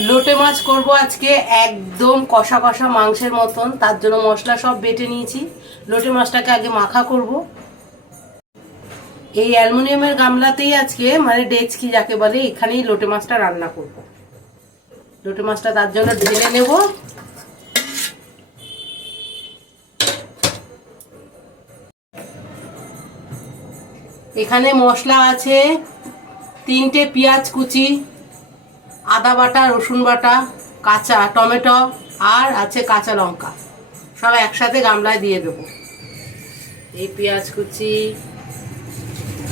লোটে মাছ করব আজকে একদম কষা কষা মাংসের মতন। তার জন্য মশলা সব বেটে নিয়েছি। লোটে মাছটাকে আগে মাখা করব। এই অ্যালুমিনিয়ামের গামলাতেই আজকে মানে ডেচকি যাকে বলে, এখানেই লোটে মাছটা রান্না করব। লোটে মাছটা তার জন্য ঢেলে নেব। এখানে মশলা আছে, তিনটে পেঁয়াজ কুচি আদা বাটা, রসুন বাটা, কাঁচা টমেটো আর আছে কাঁচা লঙ্কা। সব একসাথে গামলায় দিয়ে দেবো। এই পেঁয়াজ কুচি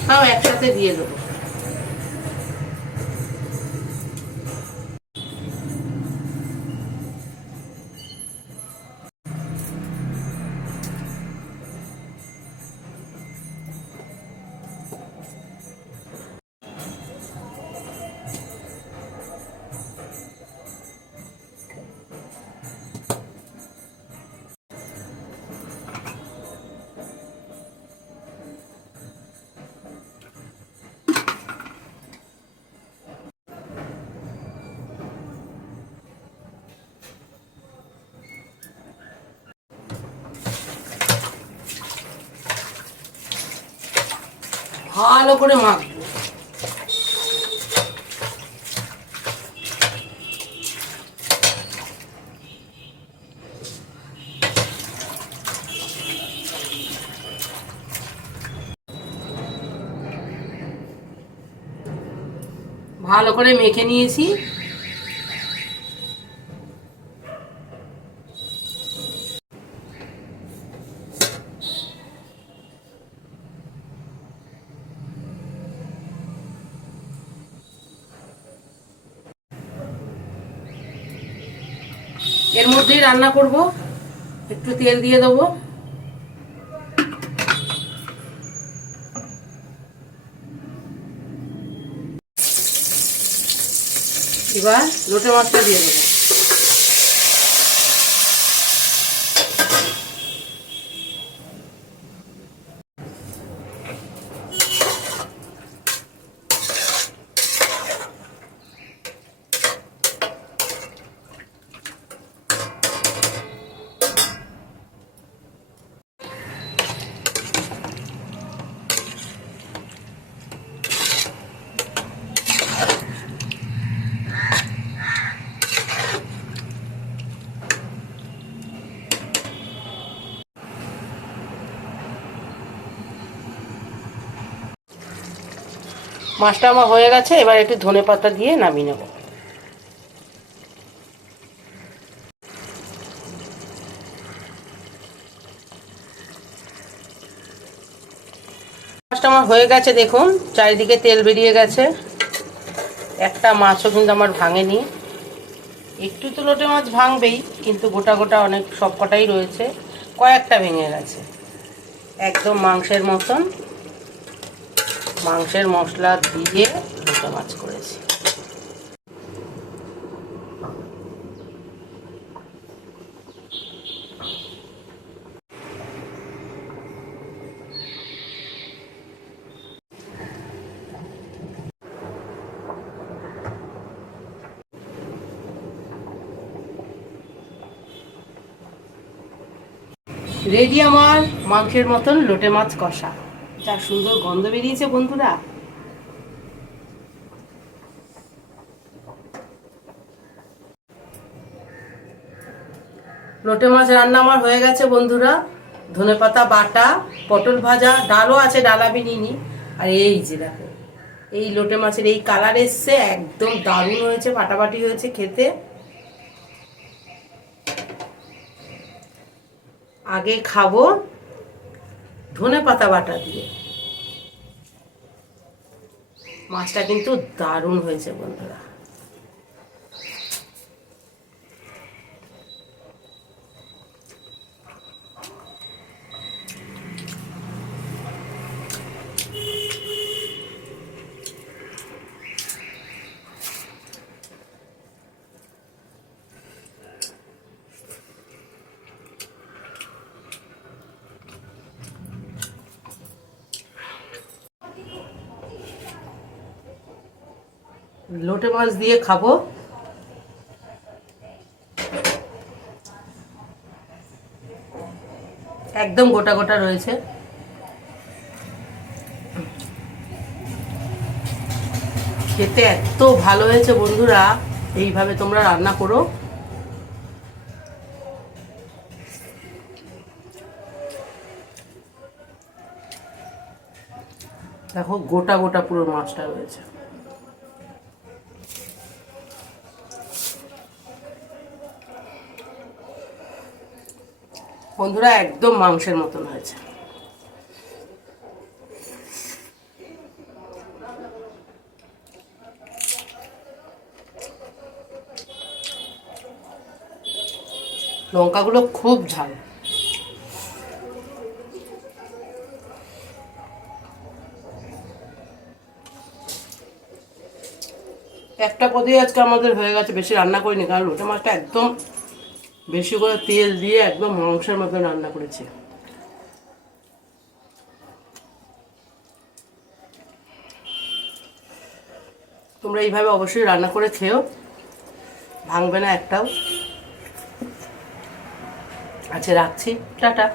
সব একসাথে দিয়ে দেবো। ভালো করে মাখবো। ভালো করে মেখে নিয়েছি। এর মধ্যেই রান্না করব। একটু তেল দিয়ে দেবো। এবার লোটে মাছটা দিয়ে দেবো। মাছটা আমার হয়ে গেছে, এবার একটু ধনে পাতা দিয়ে নামিয়ে নেব। মাছটা আমার হয়ে গেছে, দেখুন, চারিদিকে তেল বেরিয়ে গেছে। একটা মাছও কিন্তু আমার ভাঙেনি। একটু তো লোটে মাছ ভাঙবেই, কিন্তু গোটা গোটা অনেক সব কটাই রয়েছে। কয়েকটা ভেঙে গেছে। একদম মাংসের মতন। মাংসের মশলা দিয়ে লোটে মাছ করেছি। রেডি আমার মাংসের মতন লোটে মাছ কষা। যা সুন্দর গন্ধ বেরিয়েছে বন্ধুরা। লোটে মাছ রান্না আমার হয়ে গেছে বন্ধুরা। ধনেপাতা বাটা, পটল ভাজা, ডালও আছে, ডাল আমি আর এই যে দেখো, এই লোটে মাছের এই কালার এসছে, একদম দারুণ হয়েছে ফাটাফাটি হয়েছে খেতে। আগে খাব ধনে পাতা বাটা দিয়ে। মাছটা কিন্তু দারুণ হয়েছে বন্ধুরা। লোটে মাছ দিয়ে খাব। একদম গোটা গোটা রয়েছে। খেতে এত ভালো হয়েছে বন্ধুরা, এইভাবে তোমরা রান্না করো। দেখো গোটা গোটা পুরো মাছটা রয়েছে। বন্ধুরা একদম মাংসের মতন হয়েছে। লঙ্কাগুলো খুব ঝাল। একটা পদেই আজকে আমাদের হয়ে গেছে, বেশি রান্না করিনি, কারণ লোটে মাছটা একদম বেশি করে তেল দিয়ে একদম মাংসের মতো রান্না করেছি। তোমরা এইভাবে অবশ্যই রান্না করে খেয়েও ভাঙবে না একটাও। আচ্ছা রাখছি। টাটা।